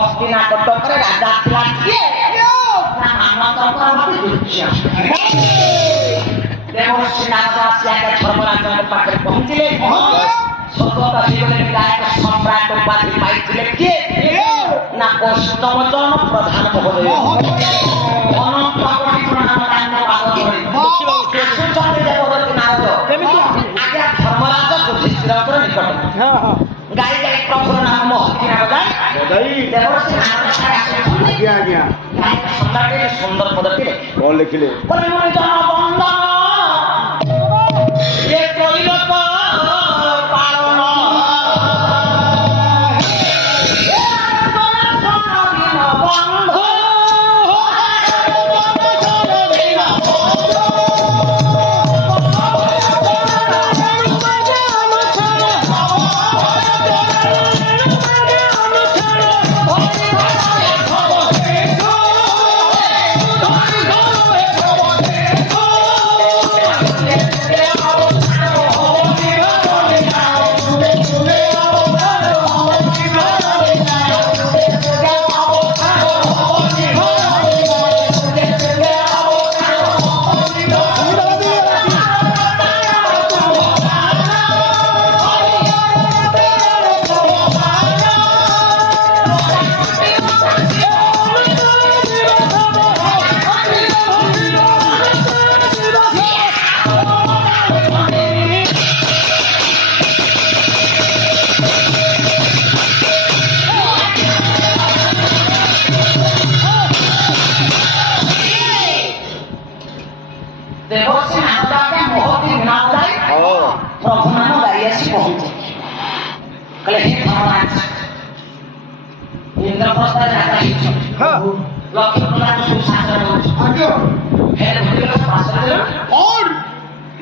হস্তিনা কটকরে রাজা ছিলেন কে না মানব চক্রবর্তী দুর্য দেবর্ষি নারদ আসিয়া ধর্মরাজের পাখে পৌঁছিলেন সততা জীবনের গায়ক সম্রাট উপাধি পাইছিলেন কে না অষ্টমচরণ প্রধান মহোদয় অনন্ত কোটি প্রণাম রান্না বাগদরে আসুচন্দ্র দেবর্ষি নারদ আগে ধর্মরাজ যুধিষ্ঠিরর নিকট গাই গাই প্রভুর নাম হস্তিনা বদাই দেবর্ষি নারদ আজ্ঞা আজ্ঞা সম্রাটের সুন্দর পদটি কোন লিখিলে বলে মনে জনবন্দন এ কইল তো পালন এ জনদিন বন্ধ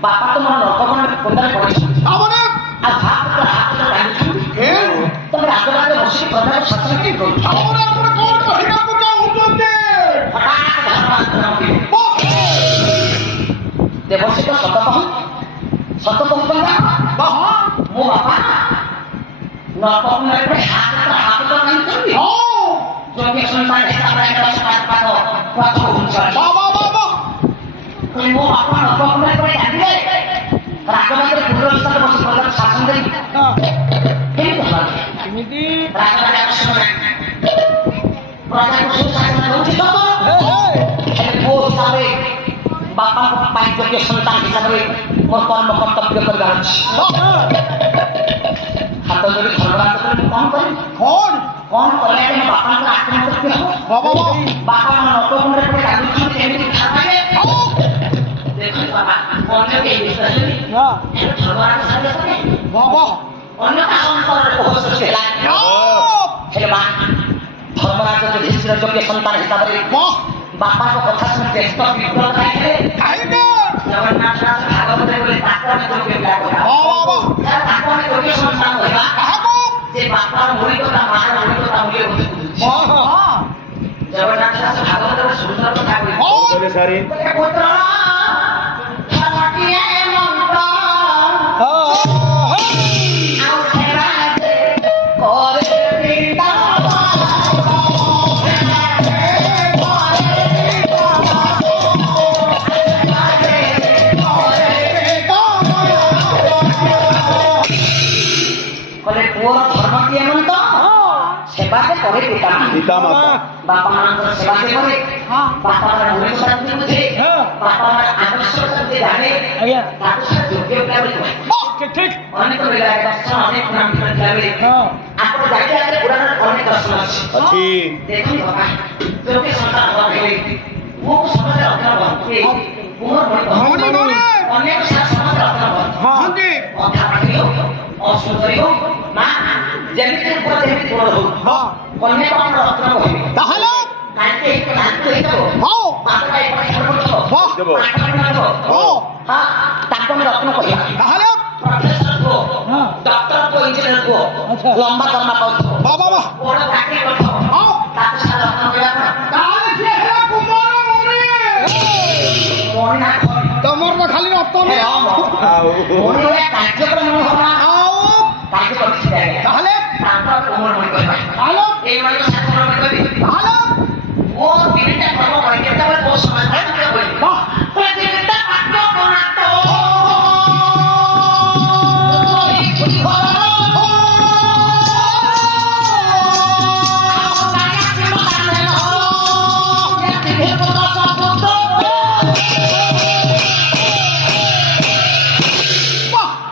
বাপা তো মনে নকমনে কোনটারে পড়েছে আমনে আর ভাত তো হাত তো টাইছো তুমি রাতে রাতে বসে কথা সাথে কি করছো আমনে আমনে কোন কহিনা মুকা উঠতে দেবর্ষি তো সত কহ বাহ মো বাপা নকমনে হাত তো টাইছো যোগ্য সন্তান হিসাবে একটা পাঠ কথা বলছো বাবা বাবা তুমি মো বাপা নকমনে করে ডাকলে রাজবাড়ির পুরো হিসাবে বসে প্রজার শাসন দেই কেমন লাগে এমিতি রাজবাড়ি এক সময় প্রজার সুশাসন উচিত তো ও হিসাবে বাপা পাই যোগ্য সন্তান হিসাবে মোর কর্ম কর্তব্য করবার আছে হাত যদি ধর্মরাজ করে কম করে কম করে বাপাকে আক্রমণ করতে হবে বাবা বাপা নকমনে করে ডাকছি কেমন থাকে দেখুন বাবা অন্যকে এই বিষয়ে ধর্মরাজ সাথে সাথে বাবা অন্য কারণ করার অবস্থা ছিল মা ধর্মরাজ যুধিষ্ঠির যোগ্য সন্তান হিসাবে বাপার কথা শুনে চেষ্টা বিপ্লব খাইছে জগন্নাথ দাস ভাগবতে বলে তাকে যোগ্য তাকে যোগ্য সন্তান হইবা যে বাপার মরিকতা মার মরিকতা মুখে বসে জগন্নাথ দাস ভাগবতে সুন্দর কথা বলে সারি পুত্র ধর্মটিয়ে মন্ত্র সেবাতে করে পিতা মাতা বাপা মার সেবাতে করে বাপা মার মনে শান্তি বুঝে বাপা মার আদর্শ শান্তি জানে তার সাথে যোগ্য হবে ঠিক অনেক বেলা দর্শন অনেক নাম যাবে আপনার যাকে আছে পুরানোর অনেক দর্শন আছে দেখুন বাবা যোগ্য সন্তান হবে মুখ সমাজে আপনার বন্ধে অনেক সমাজে আপনার বন্ধে কথা পাঠিও অসুন্দরী হোক মা যেমিতি উপর যেমিতি বড় হোক কন্যা তো আমরা রত্ন কহিবে তাহলে কালকে একটু রাত্র হয়ে যাবো বাপটা একবার খেয়াল করছো তাকে আমি রত্ন কহিবা তাহলে প্রফেসর গো ডক্টর গো ইঞ্জিনিয়ার গো লম্বা দম্মা পাচ্ছ বাবা বড় চাকরি করছো তাকে সাথে রত্ন কহিবা না তাহলে সে হলো কুমার মনি মনে না তোমার না খালি রত্ন মনে কার্যক্রম মনে হয় না কার্যক্রম তাহলে তারপর কোমর মনে করবা